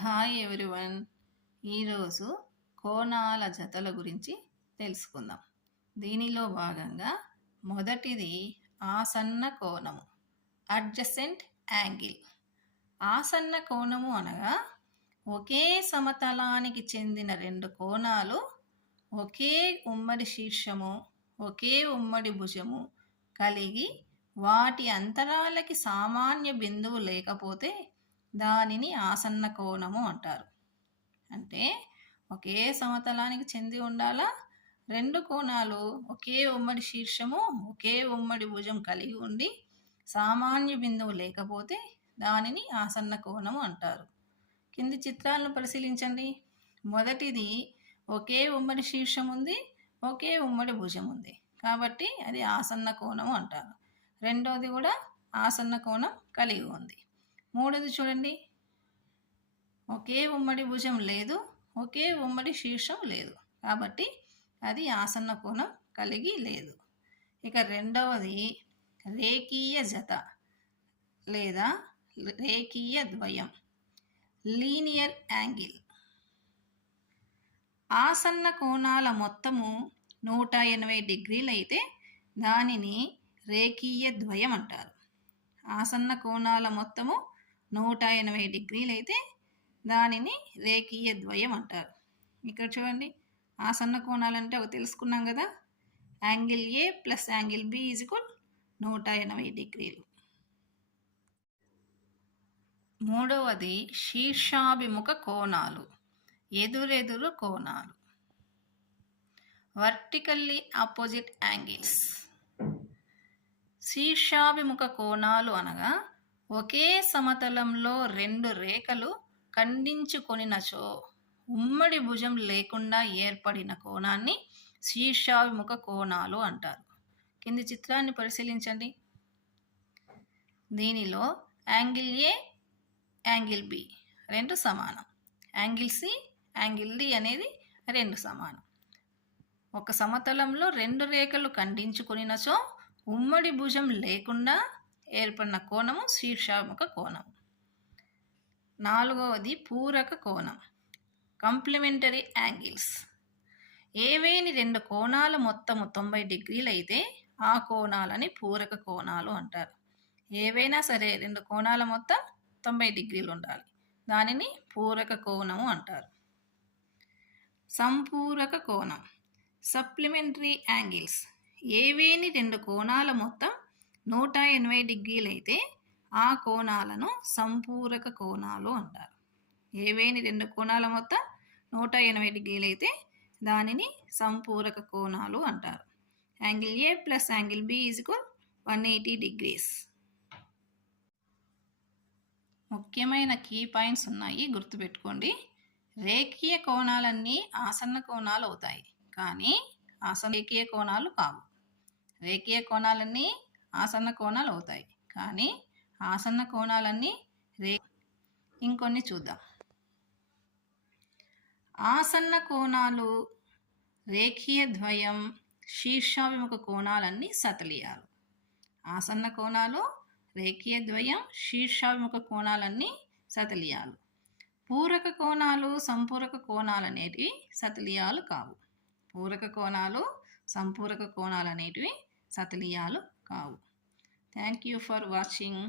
Hi everyone. ఈరోజు కోణాల జతల గురించి తెలుసుకుందాం. దీనిలో భాగంగా మొదటిది ఆసన్న కోణము, అడ్జసెంట్ యాంగిల్. ఆసన్న కోణము అనగా ఒకే సమతలానికి చెందిన రెండు కోణాలు ఒకే ఉమ్మడి శీర్షము, ఒకే ఉమ్మడి భుజము కలిగి వాటి అంతరాలకి సామాన్య బిందువు లేకపోతే దానిని ఆసన్న కోణము అంటారు. అంటే ఒకే సమతలానికి చెంది ఉండాలా, రెండు కోణాలు ఒకే ఉమ్మడి శీర్షము, ఒకే ఉమ్మడి భుజం కలిగి ఉండి సామాన్య బిందువు లేకపోతే దానిని ఆసన్న కోణము అంటారు. కింది చిత్రాలను పరిశీలించండి. మొదటిది ఒకే ఉమ్మడి శీర్షం ఉంది, ఒకే ఉమ్మడి భుజం ఉంది, కాబట్టి అది ఆసన్న కోణము అంటారు. రెండోది కూడా ఆసన్న కోణం కలిగి ఉంది. మూడోది చూడండి, ఒకే ఉమ్మడి భుజం లేదు, ఒకే ఉమ్మడి శీర్షం లేదు, కాబట్టి అది ఆసన్న కోణం కలిగి లేదు. ఇక రెండవది రేఖీయ జత లేదా రేఖీయ ద్వయం, లీనియర్ యాంగిల్. ఆసన్న కోణాల మొత్తము 180 డిగ్రీలు అయితే దానిని రేఖీయ ద్వయం అంటారు. ఆసన్న కోణాల మొత్తము 180 డిగ్రీలు అయితే దానిని రేఖీయ ద్వయం అంటారు. ఇక్కడ చూడండి, ఆసన్న కోణాలంటే ఒక తెలుసుకున్నాం కదా, angle A plus angle B is equal 180 డిగ్రీలు. మూడవది శీర్షాభిముఖ కోణాలు, ఎదురెదురు కోణాలు, వర్టికల్లీ ఆపోజిట్ యాంగిల్స్. శీర్షాభిముఖ కోణాలు అనగా ఒకే సమతలంలో రెండు రేఖలు ఖండించుకొనినచో ఉమ్మడి భుజం లేకుండా ఏర్పడిన కోణాన్ని శీర్షాభిముఖ కోణాలు అంటారు. కింది చిత్రాన్ని పరిశీలించండి. దీనిలో యాంగిల్ ఏ, యాంగిల్ బి రెండు సమానం, యాంగిల్ సి, యాంగిల్ డి అనేది రెండు సమానం. ఒక సమతలంలో రెండు రేఖలు ఖండించుకొనినచో ఉమ్మడి భుజం లేకుండా ఏర్పడిన కోణము శీర్షాభిముఖ కోణం. నాలుగవది పూరక కోణం, కాంప్లిమెంటరీ యాంగిల్స్. ఏవేని రెండు కోణాల మొత్తము 90 డిగ్రీలు అయితే ఆ కోణాలని పూరక కోణాలు అంటారు. ఏవైనా సరే రెండు కోణాల మొత్తం 90 డిగ్రీలు ఉండాలి, దానిని పూరక కోణము అంటారు. సంపూరక కోణం, సప్లిమెంటరీ యాంగిల్స్. ఏవేని రెండు కోణాల మొత్తం 180 డిగ్రీలు అయితే ఆ కోణాలను సంపూరక కోణాలు అంటారు. ఏవేని రెండు కోణాల మొత్తం 180 డిగ్రీలు అయితే దానిని సంపూరక కోణాలు అంటారు. Angle A plus angle B is equal 180 degrees. ముఖ్యమైన కీ పాయింట్స్ ఉన్నాయి, గుర్తుపెట్టుకోండి. రేఖీయ కోణాలన్నీ ఆసన్న కోణాలు అవుతాయి, కానీ రేఖీయ కోణాలు కావు. రేఖీయ కోణాలన్నీ ఆసన్న కోణాలు అవుతాయి, కానీ ఆసన్న కోణాలన్నీ ఇంకొన్ని చూద్దాం. ఆసన్న కోణాలు, రేఖీయ ద్వయం, శీర్షాభిముఖ కోణాలన్నీ సతలీయాలు. ఆసన్న కోణాలు, రేఖీయ ద్వయం, శీర్షాభిముఖ కోణాలన్నీ సతలీయాలు. పూరక కోణాలు, సంపూరక కోణాలు అనేటివి సతలీయాలు కావు. పూరక కోణాలు, సంపూరక కోణాలు అనేటివి సతలీయాలు కావు. Thank you for watching.